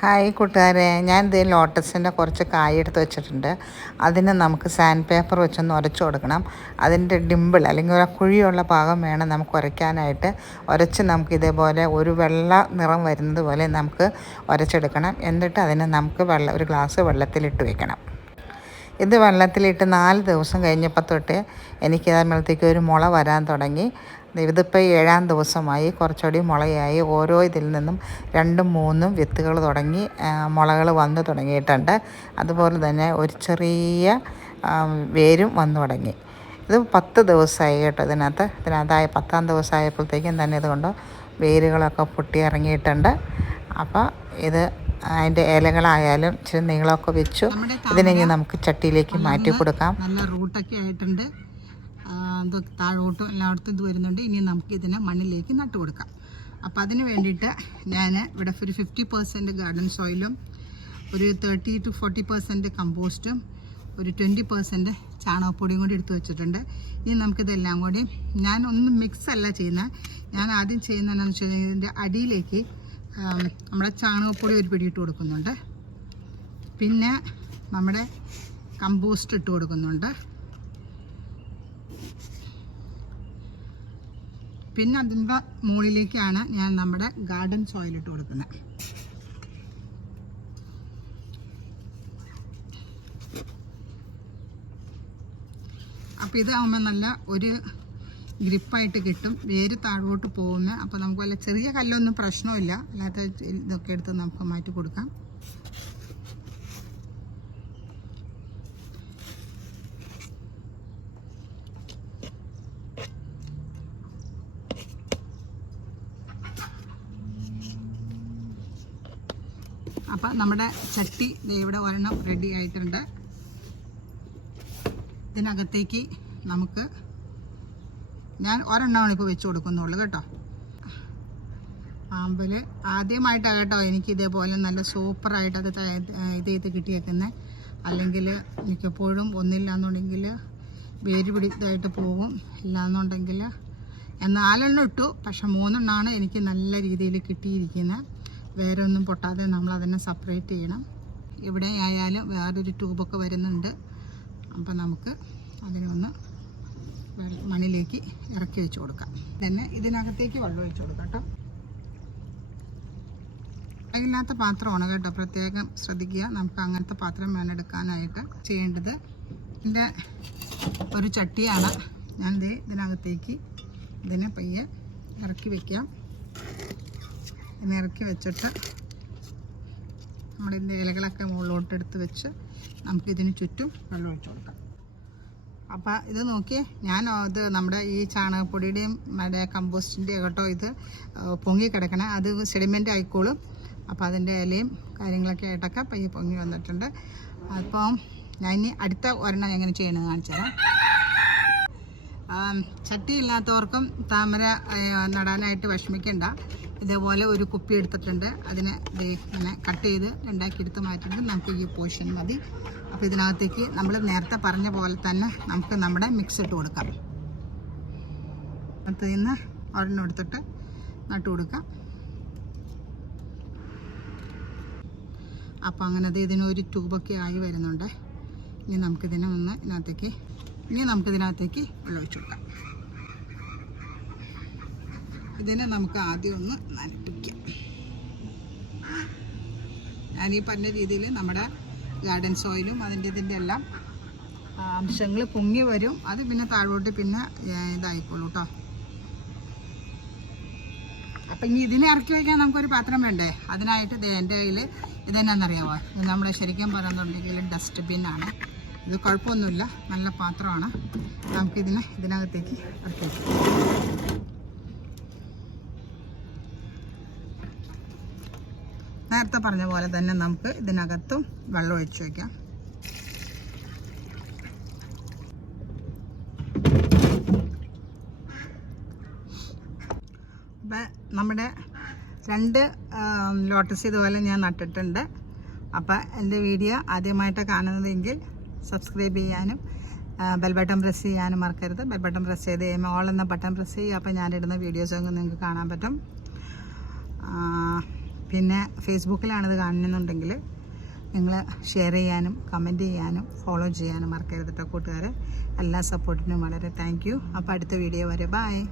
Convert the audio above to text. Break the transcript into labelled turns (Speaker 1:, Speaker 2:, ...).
Speaker 1: Hi കൂട്ടുകാരെ ഞാൻ ഇതേ ലോട്ടസിന്റെ കുറച്ച് കായ എടുത്ത് വെച്ചിട്ടുണ്ട്. അതിന് നമുക്ക് സാൻഡ് പേപ്പർ വെച്ചൊന്ന് ഉരച്ചു കൊടുക്കണം. അതിന്റെ ഡിമ്പിൾ അല്ലെങ്കിൽ ഒരു കുഴിയുള്ള ഭാഗം വേണം നമുക്ക് ഉരയ്ക്കാനായിട്ട്. ഉരച്ച് നമുക്ക് ഇതേപോലെ ഒരു വെള്ള നിറം വരുന്നത് പോലെ നമുക്ക് ഉരച്ചെടുക്കണം. എന്നിട്ട് അതിനെ നമുക്ക് വെള്ളം ഒരു ഗ്ലാസ് വെള്ളത്തിലിട്ട് വെക്കണം. ഇത് വെള്ളത്തിലിട്ട് നാല് ദിവസം കഴിഞ്ഞപ്പോൾ തൊട്ട് എനിക്ക് അതിനകത്തേക്ക് ഒരു മുള വരാൻ തുടങ്ങി. ഇതിപ്പോൾ ഏഴാം ദിവസമായി. കുറച്ചുകൂടി മുളയായി. ഓരോ ഇതിൽ നിന്നും രണ്ടും മൂന്നും വിത്തുകൾ തുടങ്ങി മുളകൾ വന്നു തുടങ്ങിയിട്ടുണ്ട്. അതുപോലെ തന്നെ ഒരു ചെറിയ വേരും വന്നു തുടങ്ങി. ഇത് പത്ത് ദിവസമായി കേട്ടോ ഇതിനകത്ത്. ഇതിനകത്തായ പത്താം ദിവസമായപ്പോഴത്തേക്കും തന്നെ ഇതുകൊണ്ട് വേരുകളൊക്കെ പൊട്ടി ഇറങ്ങിയിട്ടുണ്ട് അപ്പോൾ ഇത് അതിന്റെ ഇലകളായാലും ഇച്ചിരി നീളമൊക്കെ വെച്ചു. ഇതിനെ ഇനി നമുക്ക് ചട്ടിയിലേക്ക് മാറ്റി കൊടുക്കാം.
Speaker 2: നല്ല റൂട്ടൊക്കെ ആയിട്ടുണ്ട്. ആ, ഇത് താഴോട്ടും എല്ലായിടത്തും ഇത് വരുന്നുണ്ട്. ഇനി നമുക്ക് ഇതിനെ മണ്ണിലേക്ക് നട്ടു കൊടുക്കാം. അപ്പോൾ അതിന് വേണ്ടിയിട്ട് ഞാൻ ഇവിടെ ഒരു ഫിഫ്റ്റി പെർസെന്റ് ഗാർഡൻ സോയിലും ഒരു തേർട്ടി ടു ഫോർട്ടി പെർസെന്റ് കമ്പോസ്റ്റും ഒരു ട്വന്റി പെർസെന്റ് ചാണകപ്പൊടിയും കൂടി എടുത്തു വെച്ചിട്ടുണ്ട്. ഇനി നമുക്കിതെല്ലാം കൂടി ഞാൻ ഒന്നും മിക്സ് അല്ല ചെയ്യുന്നത്. ഞാൻ ആദ്യം ചെയ്യുന്നതെന്നു വെച്ച് കഴിഞ്ഞാൽ ഇതിന്റെ അടിയിലേക്ക് നമ്മുടെ ചാണകപ്പൊടി ഒരു പിടി ഇട്ട് കൊടുക്കുന്നുണ്ട്. പിന്നെ നമ്മുടെ കമ്പോസ്റ്റ് ഇട്ട് കൊടുക്കുന്നുണ്ട്. പിന്നെ അതിന്റെ മുകളിലേക്കാണ് ഞാൻ നമ്മുടെ ഗാർഡൻ സോയിൽ ഇട്ട് കൊടുക്കുന്നത്. അപ്പോൾ ഇതാകുമ്പോൾ നല്ല ഒരു ഗ്രിപ്പായിട്ട് കിട്ടും. വേര് താഴോട്ട് പോകുന്നത് അപ്പോൾ നമുക്ക് വല്ല ചെറിയ കല്ലൊന്നും പ്രശ്നമില്ല. അല്ലാത്ത ഇതൊക്കെ എടുത്ത് നമുക്ക് മാറ്റി കൊടുക്കാം. അപ്പം നമ്മുടെ ചട്ടി ഇവിടെ ഒരെണ്ണം റെഡി ആയിട്ടുണ്ട്. ഇതിനകത്തേക്ക് നമുക്ക് ഞാൻ ഒരെണ്ണമാണ് ഇപ്പോൾ വെച്ച് കൊടുക്കുന്നുള്ളൂ കേട്ടോ. ആമ്പൽ ആദ്യമായിട്ടാണ് കേട്ടോ എനിക്ക് ഇതേപോലെ നല്ല സൂപ്പറായിട്ട് അത് ഇത് ചെയ്ത് കിട്ടിയേക്കുന്നത് അല്ലെങ്കിൽ മിക്കപ്പോഴും ഒന്നില്ലാന്നുണ്ടെങ്കിൽ വേര് പിടിച്ചതായിട്ട് പോകും. ഇല്ലാന്നുണ്ടെങ്കിൽ നാലെണ്ണം ഇട്ടു. പക്ഷെ മൂന്നെണ്ണമാണ് എനിക്ക് നല്ല രീതിയിൽ കിട്ടിയിരിക്കുന്നത് വേറെ ഒന്നും പൊട്ടാതെ നമ്മൾ അതിനെ സെപ്പറേറ്റ് ചെയ്യണം. ഇവിടെ ആയാലും വേറൊരു ട്യൂബൊക്കെ വരുന്നുണ്ട്. അപ്പം നമുക്ക് അതിനെ ഒന്ന് വെള്ള- മണ്ണിലേക്ക് ഇറക്കി വെച്ച് കൊടുക്കാം. തന്നെ ഇതിനകത്തേക്ക് വെള്ളം ഒഴിച്ചു കൊടുക്കാം കേട്ടോ. ഇല്ലാത്ത പാത്രമാണ് കേട്ടോ. പ്രത്യേകം ശ്രദ്ധിക്കുക. നമുക്ക് അങ്ങനത്തെ പാത്രം വേണെടുക്കാനായിട്ട് ചെയ്യേണ്ടത് എന്റെ ഒരു ചട്ടിയാണ്. ഞാൻ ദേ ഇതിനകത്തേക്ക് ഇതിനെ പയ്യെ ഇറക്കി വെക്കാം. ഇതിനെ ഇറക്കി വെച്ചിട്ട് നമ്മുടെ ഇതിന്റെ ഇലകളൊക്കെ മുകളിലോട്ട് എടുത്ത് വെച്ച് നമുക്കിതിന് ചുറ്റും വെള്ളം ഒഴിച്ചു കൊടുക്കാം. അപ്പം ഇത് നോക്കിയേ ഞാൻ ഇത് നമ്മുടെ ഈ ചാണകപ്പൊടിയുടെയും നമ്മുടെ കമ്പോസ്റ്റിന്റെയും കേട്ടോ ഇത് പൊങ്ങി കിടക്കണേ. അത് സെഡിമെന്റ് ആയിക്കോളും. അപ്പോൾ അതിന്റെ ഇലയും കാര്യങ്ങളൊക്കെ ആയിട്ടൊക്കെ പയ്യെ പൊങ്ങി വന്നിട്ടുണ്ട്. അപ്പം ഞാൻ ഇനി അടുത്ത ഒരെണ്ണം എങ്ങനെ ചെയ്യണമെന്ന് കാണിച്ചു തരാം ആം, ചട്ടി ഇല്ലാത്തവർക്കും താമര നടാനായിട്ട് വിഷമിക്കണ്ട. ഇതേപോലെ ഒരു കുപ്പി എടുത്തിട്ടുണ്ട്. അതിനെ ഇങ്ങനെ കട്ട് ചെയ്ത് രണ്ടാക്കി എടുത്ത് മാറ്റിയിട്ട് നമുക്ക് ഈ പോർഷൻ മതി. അപ്പോൾ ഇതിനകത്തേക്ക് നമ്മൾ നേരത്തെ പറഞ്ഞ പോലെ തന്നെ നമുക്ക് നമ്മുടെ മിക്സ് ഇട്ട് കൊടുക്കാം. അടുത്ത് നിന്ന് ഒരെണ്ണം എടുത്തിട്ട് നട്ടു കൊടുക്കാം. അപ്പോൾ അങ്ങനെ ദേ ഇതിനൊരു ട്യൂബൊക്കെ ആയി വരുന്നുണ്ട്. ഇനി നമുക്കിതിനെ ഒന്ന് ഇതിനകത്തേക്ക് ഇനി നമുക്ക് ഇതിനകത്തേക്ക് വെള്ളം ഒഴിച്ചു കൊടുക്കാം. ഇതിനെ നമുക്ക് ആദ്യം ഒന്ന് നനപ്പിക്കാം. ഈ പറഞ്ഞ രീതിയിൽ നമ്മുടെ ഗാർഡൻ സോയിലും അതിന്റെ ഇതിന്റെ എല്ലാം അംശങ്ങൾ പൊങ്ങി വരും. അത് പിന്നെ താഴോട്ട് പിന്നെ ഇതായിക്കോളൂ കേട്ടോ അപ്പം ഇനി ഇതിനെ ഇറക്കി വയ്ക്കാൻ നമുക്കൊരു പാത്രം വേണ്ടേ? അതിനായിട്ട് എന്റെ കയ്യിൽ ഇതെന്നാണെന്നറിയാമോ ഇത് നമ്മുടെ ശരിക്കും പറയുന്നുണ്ടെങ്കിൽ ഡസ്റ്റ്ബിന്നാണ് ഇത് കുഴപ്പമൊന്നുമില്ല. നല്ല പാത്രമാണ്. നമുക്കിതിനെ ഇതിനകത്തേക്ക് ഇറക്കി നേരത്തെ പറഞ്ഞ പോലെ തന്നെ നമുക്ക് ഇതിനകത്തും വെള്ളം ഒഴിച്ചു വയ്ക്കാം നമ്മുടെ രണ്ട് ലോട്ടസ് ഇതുപോലെ ഞാൻ നട്ടിട്ടുണ്ട്. അപ്പം എന്റെ വീഡിയോ ആദ്യമായിട്ട് കാണുന്നതെങ്കിൽ സബ്സ്ക്രൈബ് ചെയ്യാനും ബെൽ ബട്ടൺ പ്രസ് ചെയ്യാനും മറക്കരുത്. ബെൽ ബട്ടൺ പ്രസ് ചെയ്ത് കഴിയുമ്പോൾ ഓൾ എന്ന ബട്ടൺ പ്രസ് ചെയ്യുക അപ്പോൾ ഞാനിടുന്ന വീഡിയോസൊക്കെ നിങ്ങൾക്ക് കാണാൻ പറ്റും. പിന്നെ ഫേസ്ബുക്കിലാണിത് കാണുന്നുണ്ടെങ്കിൽ നിങ്ങൾ ഷെയർ ചെയ്യാനും കമന്റ് ചെയ്യാനും ഫോളോ ചെയ്യാനും മറക്കരുത് കേട്ടോ കൂട്ടുകാരെ. എല്ലാ സപ്പോർട്ടിനും വളരെ താങ്ക് യു അപ്പോൾ അടുത്ത വീഡിയോ വരെ. ബായ്